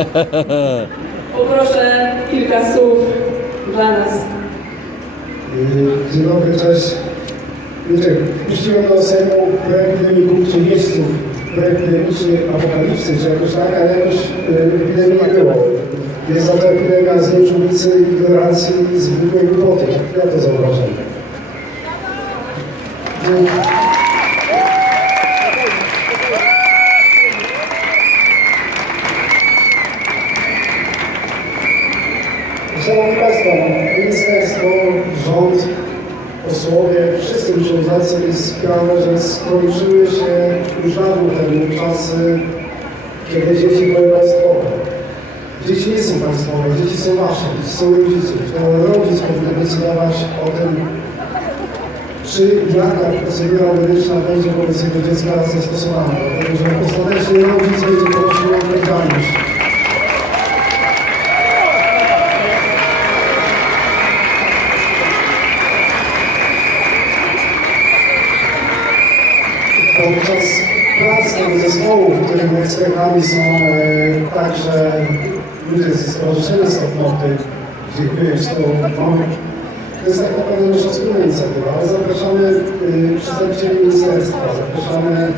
Poproszę kilka słów dla nas. Dzień dobry, cześć. Wiecie, wpuściłem do Sejmu projekt epidemików czy miejsców projekt epidemiczny apokalipsy, czy jakoś tak, ale jakoś yy, epidemii nie było. Jest za to epidemia znieczulicy, ignorancji, zwykłej głupoty. Ja to zauważam. Dzięki. Szanowni Państwo, ministerstwo, rząd, posłowie, wszyscy sobie sprawę, że skończyły się już dawno temu czasy, kiedy dzieci były państwowe. Dzieci nie są państwowe, dzieci są wasze, dzieci są rodziców. To rodzic powinien decydować o tym, czy jaka procedura medyczna będzie wobec jego dziecka zastosowana. Dlatego, że ostatecznie rodzic będzie ponosił odpowiedzialność. Podczas prac tego zespołu, w którym ekspertami są e, także ludzie ze Stowarzyszenia Stopnoty, dziękuję, że to jest tak naprawdę nasza wspólna inicjatywa, ale zapraszamy e, przedstawicieli ministerstwa, zapraszamy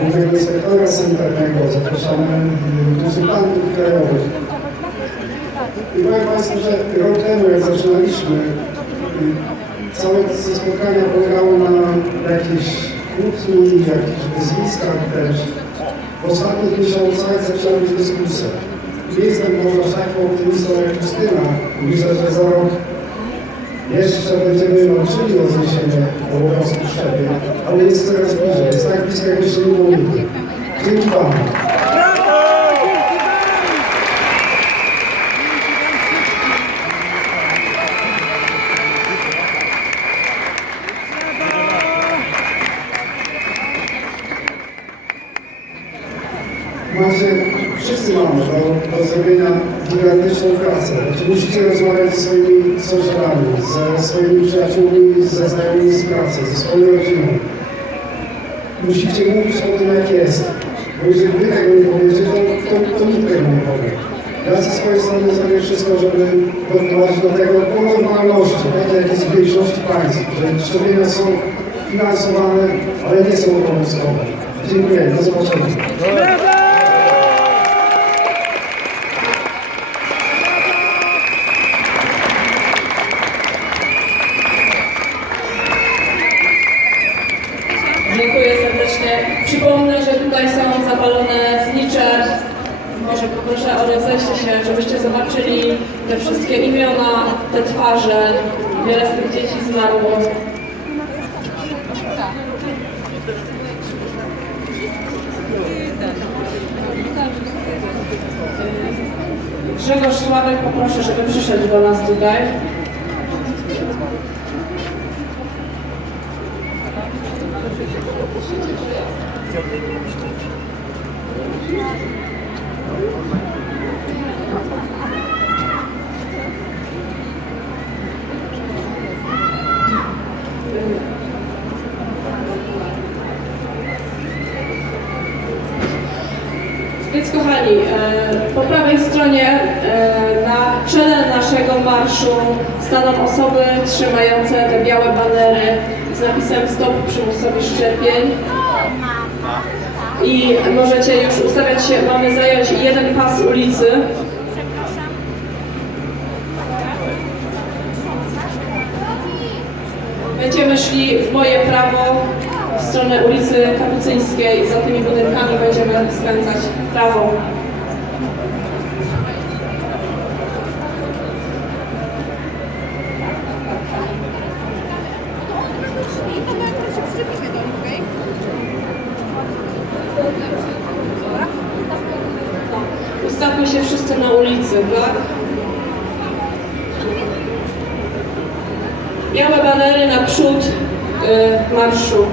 głównego inspektora sanitarnego, zapraszamy e, konsultantów krajowych. I powiem Państwu, że rok temu, jak zaczynaliśmy, e, całe te spotkania polegało na jakiejś kłótni, jakichś wyzwiskach też. W ostatnich miesiącach zaczęła być dyskusja. Nie jestem może taką optymistą jak Justyna. Myślę, że za rok jeszcze będziemy walczyli o zniesienie obowiązku szczepień, ale jest coraz bliżej. Jest tak blisko, jak jeszcze nie było. Dzięki Panu. Macie, wszyscy mamy do, do zrobienia gigantyczną pracę. Znaczy, musicie rozmawiać ze swoimi sąsiadami, ze swoimi przyjaciółmi, ze znajomymi z pracy, ze swoją rodziną. Musicie mówić o tym, jak jest. Bo jeżeli wy tego nie powiecie, to, to, to nikt tego nie powie. Ja ze swojej strony zrobię wszystko, żeby doprowadzić do tego do normalności, tak jak jest w większości państw, że szczepienia są finansowane, ale nie są obowiązkowe. Dziękuję, do zobaczenia. Dziękuję serdecznie. Przypomnę, że tutaj są zapalone znicze. Może poproszę o rozejście się, żebyście zobaczyli te wszystkie imiona, te twarze. Wiele z tych dzieci zmarło. Grzegorz Sławek poproszę, żeby przyszedł do nas tutaj. Więc kochani, e, po prawej stronie e, na czele naszego marszu staną osoby trzymające te białe banery z napisem Stop przymusowi szczepień. I możecie już ustawiać się, mamy zająć jeden pas ulicy. Będziemy szli w moje prawo w stronę ulicy Kapucyńskiej. Za tymi budynkami będziemy skręcać w prawo. I to jak się przyczepimy do nich, okej? Ustawmy się wszyscy na ulicy, tak? Białe banery naprzód y, marszu.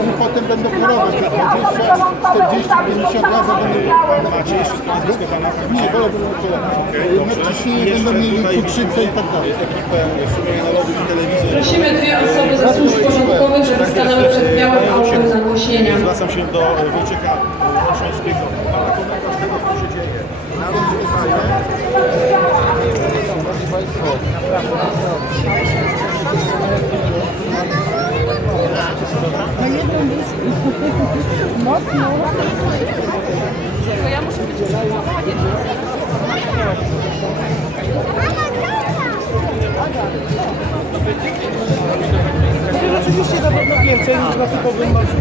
Oni potem będą chorować za 20, 40, 50 lat będą Macie jeszcze? Nie, będą mieli cukrzycę i tak dalej. Prosimy dwie osoby ze służb porządkowych, żeby stanęły przed białym autem nagłośnienia. Zwracam się do Wojciecha Olszańskiego. Oczywiście na pewno więcej niż na typowym marszu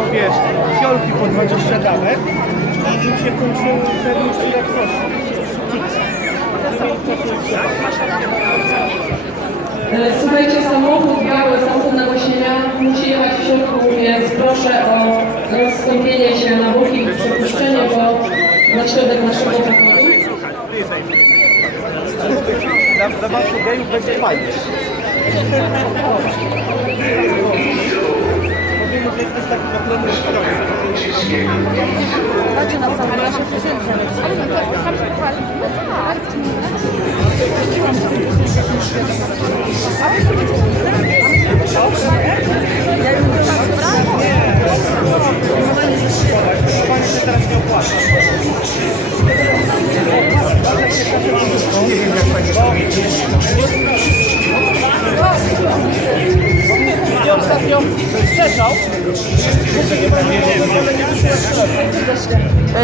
mają, wiesz, fiolki po 20 dawek i im się kończy termin relaksacji. E, Słuchajcie, samochód biały, samochód nagłośnienia musi jechać w środku, więc proszę o rozstąpienie się na bok i przepuszczenie go na środek naszego. Dla, dla waszych gejów będzie fajnie. Jesteś taki naprawdę Panie się teraz nie opłaca.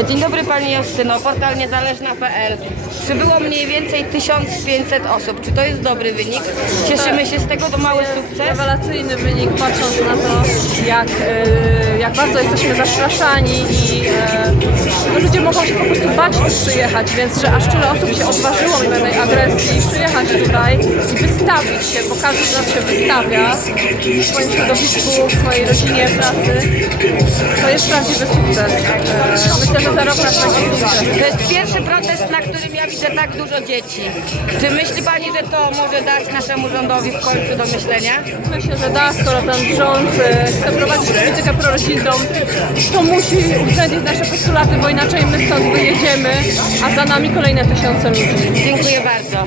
Dzień dobry Pani Justyno, portal niezależna.pl. Przybyło mniej więcej 1500 osób. Czy to jest dobry wynik? Cieszymy się z tego, to mały sukces. rewelacyjny wynik, patrząc na to, jak, e, jak bardzo jesteśmy zastraszani i e, no ludzie mogą się po prostu bać przyjechać, więc że aż tyle osób się odważyło mimo tej agresji przyjechać tutaj i wystawić się, bo każdy z nas się wystawia w swoim środowisku, w swojej rodzinie, pracy. To jest prawdziwy sukces. Myślę, że za rok nas będzie sukces. To jest pierwszy protest, na którym ja widzę tak dużo dzieci. Czy myśli Pani, że to może dać naszemu rządowi w końcu do myślenia? Myślę, że da, skoro ten rząd e, chce prowadzić politykę prorodzinną, to musi uwzględnić nasze postulaty, bo inaczej my stąd wyjedziemy, a za nami kolejne tysiące ludzi. Dziękuję bardzo.